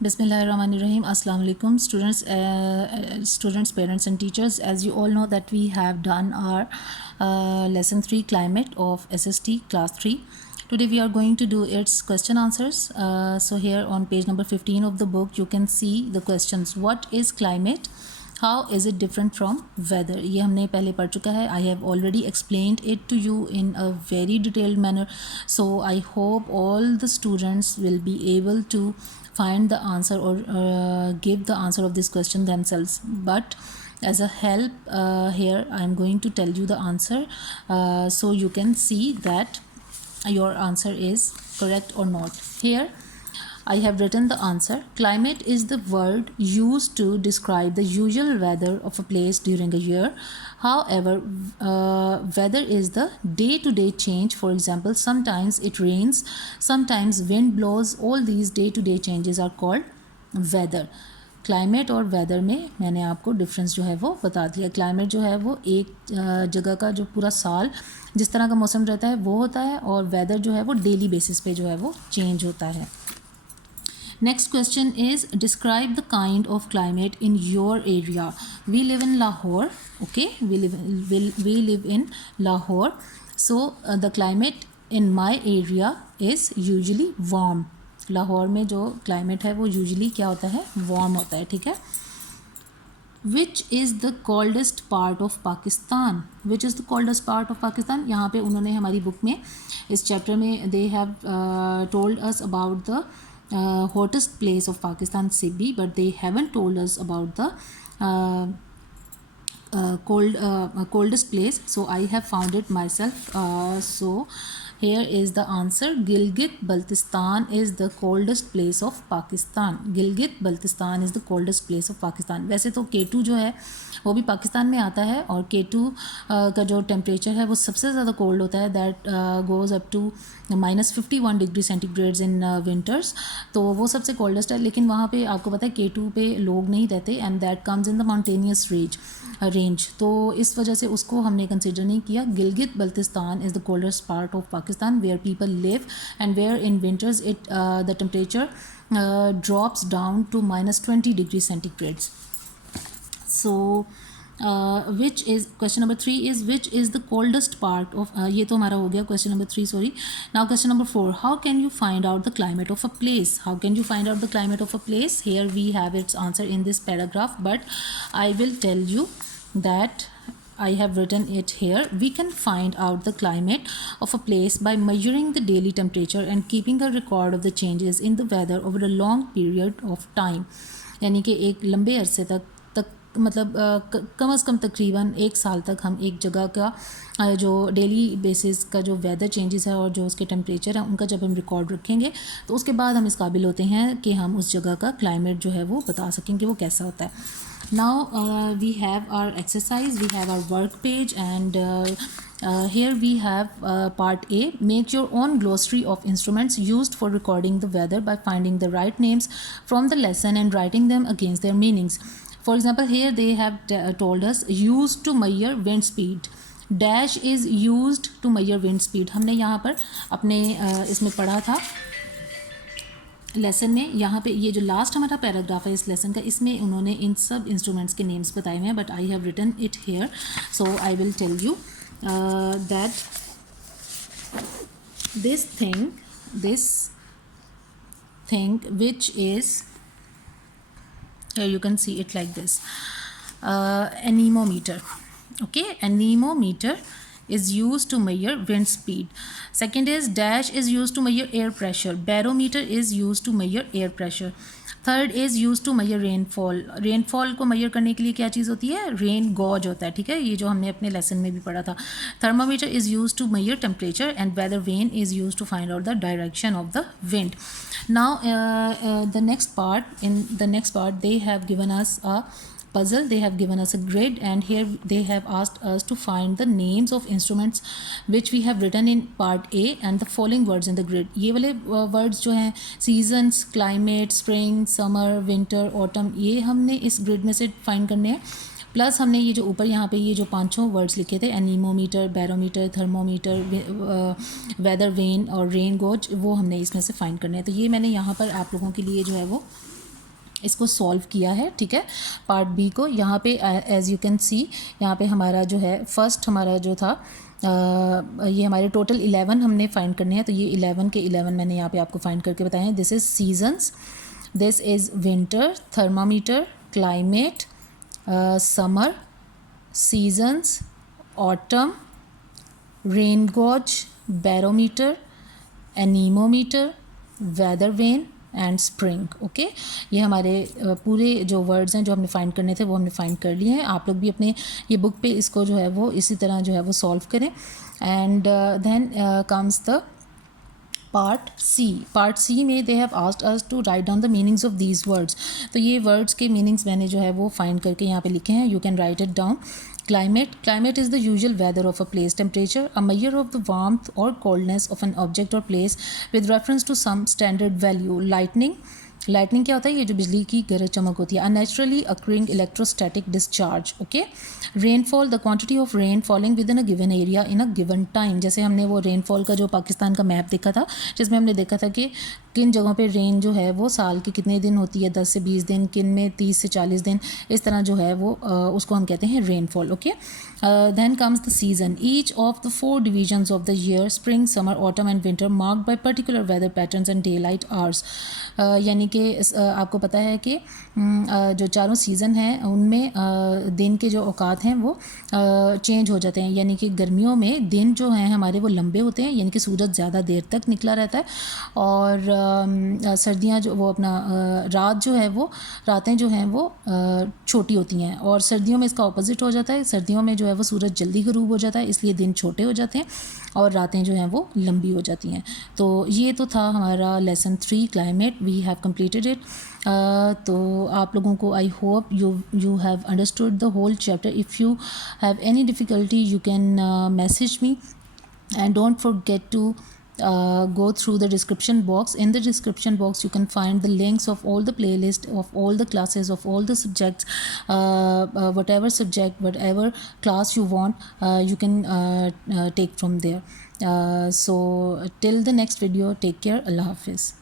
Bismillahirrahmanirrahim. Assalamu alaikum, students, parents, and teachers. As you all know that we have done our lesson 3 climate of SST class 3. Today we are going to do its question answers. So here on page number 15 of the book you can see the questions. What is climate? How is it different from weather? ये हमने पहले पढ़ चुका है. I have already explained it to you in a very detailed manner. So I hope all the students will be able to find the answer or give the answer of this question themselves. But as a help here I am going to tell you the answer so you can see that your answer is correct or not. Here I have written the answer. Climate is the word used to describe the usual weather of a place during a year. However, weather is the day-to-day change. For example, sometimes it rains, sometimes wind blows. All these day-to-day changes are called weather. Climate और वेदर में मैंने आपको डिफरेंस जो है वो बता दिया. क्लाइमेट जो है वो एक जगह का जो पूरा साल जिस तरह का मौसम रहता है वो होता है, और वेदर जो है वो डेली बेसिस पे जो है वो चेंज होता है. Next question is describe the kind of climate in your area. We live in Lahore. Okay, we live in Lahore. So the climate in my area is usually warm. Lahore में जो क्लाइमेट है वो यूजुअली क्या होता है, वार्म होता है. ठीक है. Which is the coldest part of Pakistan. Which is the coldest part of Pakistan. यहाँ पे उन्होंने हमारी बुक में इस चैप्टर में they have told us about the hottest place of Pakistan, Sibbi, but they haven't told us about the coldest place. So I have found it myself. So here is the answer. Gilgit Baltistan is the coldest place of Pakistan. Gilgit Baltistan is the coldest place of Pakistan. वैसे तो K2 जो है वो भी पाकिस्तान में आता है, और K2 का जो टेम्परेचर है वो सबसे ज़्यादा कोल्ड होता है. That goes up to -51 degree centigrades in winters. तो वो सबसे कोल्डेस्ट है. लेकिन वहाँ पे आपको पता है K2 पे लोग नहीं रहते, and that comes in the mountainous range. तो इस वजह से उसको हमने कंसिडर नहीं किया. Gilgit Baltistan is the coldest part of Pakistan where people live, and where in winters it the temperature drops down to -20 degree centigrades. So which is question number 3 is which is the coldest part of ये तो हमारा हो गया question number 3, sorry. Now question number 4, how can you find out the climate of a place? How can you find out the climate of a place? Here we have its answer in this paragraph, but I will tell you that I have written it here. We can find out the climate of a place by measuring the daily temperature and keeping a record of the changes in the weather over a long period of time. यानी कि एक लंबे अरसे तक मतलब कम अज़ कम तकरीबन 1 साल तक हम एक जगह का जो डेली बेसिस का जो वेदर चेंजेस है और जो उसके टेम्परेचर है उनका जब हम रिकॉर्ड रखेंगे तो उसके बाद हम इस काबिल होते हैं कि हम उस जगह का क्लाइमेट जो है वो बता सकेंगे वो कैसा होता है. Now we have our exercise, we have our work page, and here we have part A. Make your own glossary of instruments used for recording the weather by finding the right names from the lesson and writing them against their meanings. For example, here they have told us used to measure wind speed. Dash is used to measure wind speed. हमने यहाँ पर अपने इसमें पढ़ा था लेसन में. यहाँ पे ये जो लास्ट हमारा पैराग्राफ है इस लेसन का, इसमें उन्होंने इन सब इंस्ट्रूमेंट्स के नेम्स बताए हुए हैं, but I have written it here. So I will tell you that this thing which is here, you can see it like this, anemometer. Okay, anemometer is used to measure wind speed. Second is dash is used to measure air pressure. Barometer is used to measure air pressure. Third is use to measure rainfall. Rainfall को measure करने के लिए क्या चीज़ होती है, rain gauge होता है. ठीक है, ये जो हमने अपने लेसन में भी पढ़ा था. Thermometer is use to measure temperature, and weather vane is use to find out the direction of the wind. Now the next part, in the next part they have given us a puzzle, they have given us a grid, and here they have asked us to find the names of instruments which we have written in part A and the following words in the grid. ये वाले words जो हैं seasons, climate, spring, summer, winter, autumn, ये हमने इस grid में से find करने हैं. प्लस हमने ये जो ऊपर यहाँ पे ये जो 5 वर्ड्स लिखे थे, anemometer, barometer, thermometer, weather vane और रेन गोज, वो हमने इसमें से फाइंड करने हैं. तो ये मैंने यहाँ पर आप लोगों के लिए जो है वो इसको सॉल्व किया है, ठीक है, पार्ट बी को। यहाँ पे एज यू कैन सी यहाँ पे हमारा जो है फर्स्ट हमारा जो था ये हमारे टोटल 11 हमने फाइंड करने हैं, तो ये 11 के 11 मैंने यहाँ पे आपको फाइंड करके बताए हैं। This is seasons, this is winter, thermometer, climate, summer, seasons, autumn, rain gauge, barometer, anemometer, weather vane and spring. Okay, ये हमारे पूरे जो वर्ड्स हैं जो हमने फाइंड करने थे वो हमने फाइंड कर लिए हैं। आप लोग भी अपने ये बुक पे इसको जो है वो इसी तरह जो है वो सॉल्व करें। And then comes the part C. Part C में they have asked us to write down the meanings of these words. तो ये वर्ड्स के मीनिंग्स मैंने जो है वो फाइंड करके यहाँ पे लिखे हैं, you can write it down. Climate. Climate is the usual weather of a place. Temperature, a measure of the warmth or coldness of an object or place with reference to some standard value. Lightning. Lightning क्या होता है? ये जो बिजली की गरज चमक होती है। Unnaturally occurring electrostatic discharge. Okay. Rainfall, the quantity of rain falling within a given area in a given time. जैसे हमने वो रेनफॉल का जो पाकिस्तान का मैप देखा था, जिसमें हमने देखा था कि किन जगहों पे रेन जो है वो साल के कितने दिन होती है, 10 से 20 दिन, किन में 30 से 40 दिन, इस तरह जो है वो उसको हम कहते हैं rainfall. Okay, then comes the season. Each of the 4 divisions of the year, spring, summer, autumn and winter, marked by particular weather patterns and day light hours. यानी कि आपको पता है कि जो चारों सीज़न हैं उनमें दिन के जो औकात हैं वो चेंज हो जाते हैं। यानी कि गर्मियों में दिन जो हैं हमारे वो लंबे होते हैं, यानी कि सूरज ज़्यादा देर तक निकला रहता है, और सर्दियाँ जो वो अपना रात जो है वो रातें जो हैं वो छोटी होती हैं। और सर्दियों में इसका ऑपोजिट हो जाता है, सर्दियों में जो है वो सूरज जल्दी ग़रूब हो जाता है, इसलिए दिन छोटे हो जाते हैं और रातें जो हैं वो लंबी हो जाती हैं। तो ये तो था हमारा lesson 3 climate, we have completed it. तो आप लोगों को I hope you have understood the whole chapter. If you have any difficulty you can message me, and don't forget to go through the description box. In the description box you can find the links of all the playlist of all the classes of all the subjects, whatever subject, whatever class you want, you can take from there. So till the next video, take care. Allah Hafiz.